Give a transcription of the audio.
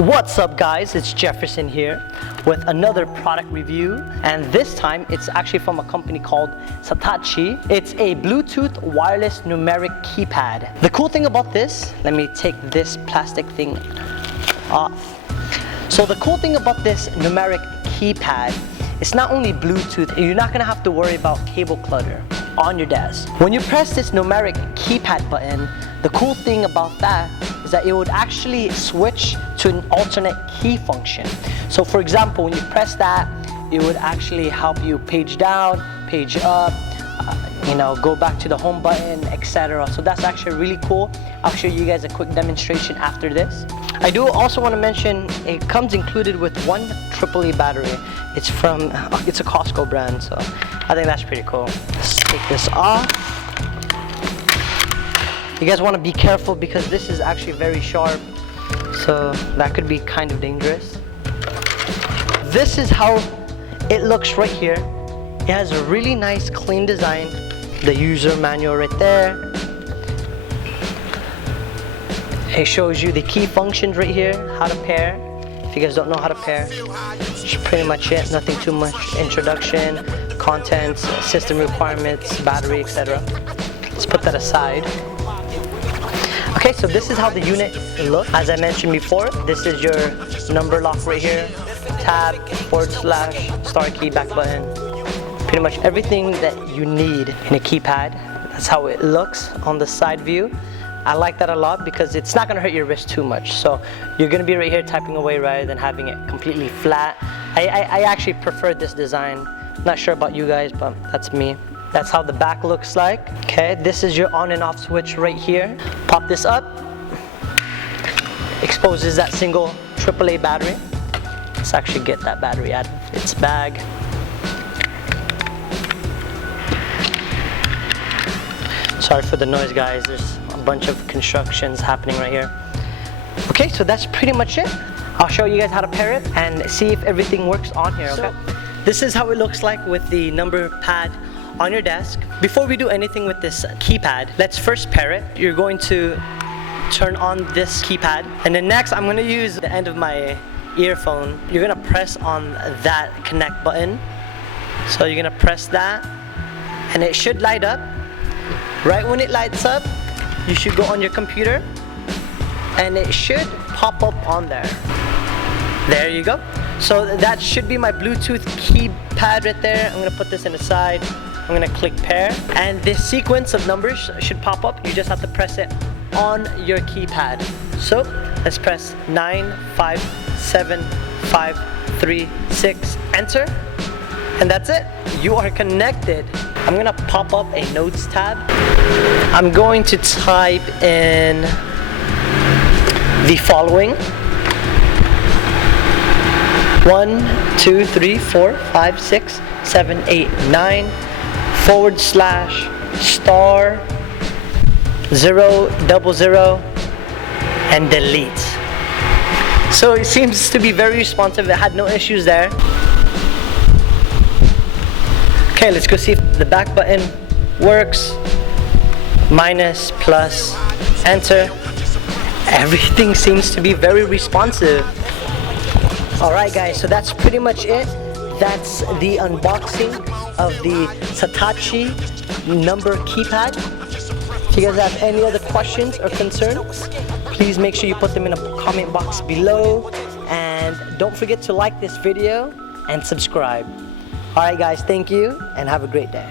What's up guys, it's Jefferson here with another product review, and this time it's actually from a company called Satechi. It's a Bluetooth wireless numeric keypad. The cool thing about this, let me take this plastic thing off. So the cool thing about this numeric keypad, it's not only Bluetooth, you're not gonna have to worry about cable clutter on your desk. When you press this numeric keypad button, the cool thing about that is that it would actually switch to an alternate key function. So for example, when you press that, it would actually help you page down, page up, go back to the home button, etc. So that's actually really cool. I'll show you guys a quick demonstration after this. I do also want to mention it comes included with one AAA battery. It's a Costco brand, so I think that's pretty cool. Let's take this off. You guys want to be careful because this is actually very sharp, so that could be kind of dangerous. This is how it looks right here. It has a really nice clean design. The user manual right there. It shows you the key functions right here, how to pair. If you guys don't know how to pair, that's pretty much it. Nothing too much. Introduction, contents, system requirements, battery, etc. Let's put that aside. Okay, so this is how the unit looks. As I mentioned before, this is your number lock right here. Tab, / star key, back button. Pretty much everything that you need in a keypad. That's how it looks on the side view. I like that a lot because it's not gonna hurt your wrist too much. So you're gonna be right here typing away rather than having it completely flat. I actually prefer this design. Not sure about you guys, but that's me. That's how the back looks like. Okay, this is your on and off switch right here. Pop this up. Exposes that single AAA battery. Let's actually get that battery out of its bag. Sorry for the noise guys, there's a bunch of constructions happening right here. Okay, so that's pretty much it. I'll show you guys how to pair it and see if everything works on here, okay? This is how it looks like with the number pad on your desk. Before we do anything with this keypad, let's first pair it. You're going to turn on this keypad, and then next I'm gonna use the end of my earphone. You're gonna press on that connect button. So you're gonna press that, and it should light up. Right when it lights up, you should go on your computer, and it should pop up on there. There you go. So that should be my Bluetooth keypad right there. I'm gonna put this in the side. I'm gonna click pair, and this sequence of numbers should pop up. You just have to press it on your keypad. So let's press 9, 5, 7, 5, 3, 6, enter, and that's it. You are connected. I'm gonna pop up a notes tab. I'm going to type in the following: 1, 2, 3, 4, 5, 6, 7, 8, 9 / star 0 00 and delete. So it seems to be very responsive. It had no issues there. Okay, let's go see if the back button works. Minus, plus, enter. Everything seems to be very responsive. Alright guys, so that's pretty much it. That's the unboxing of the Satechi number keypad. If you guys have any other questions or concerns, please make sure you put them in a comment box below. And don't forget to like this video and subscribe. Alright guys, thank you and have a great day.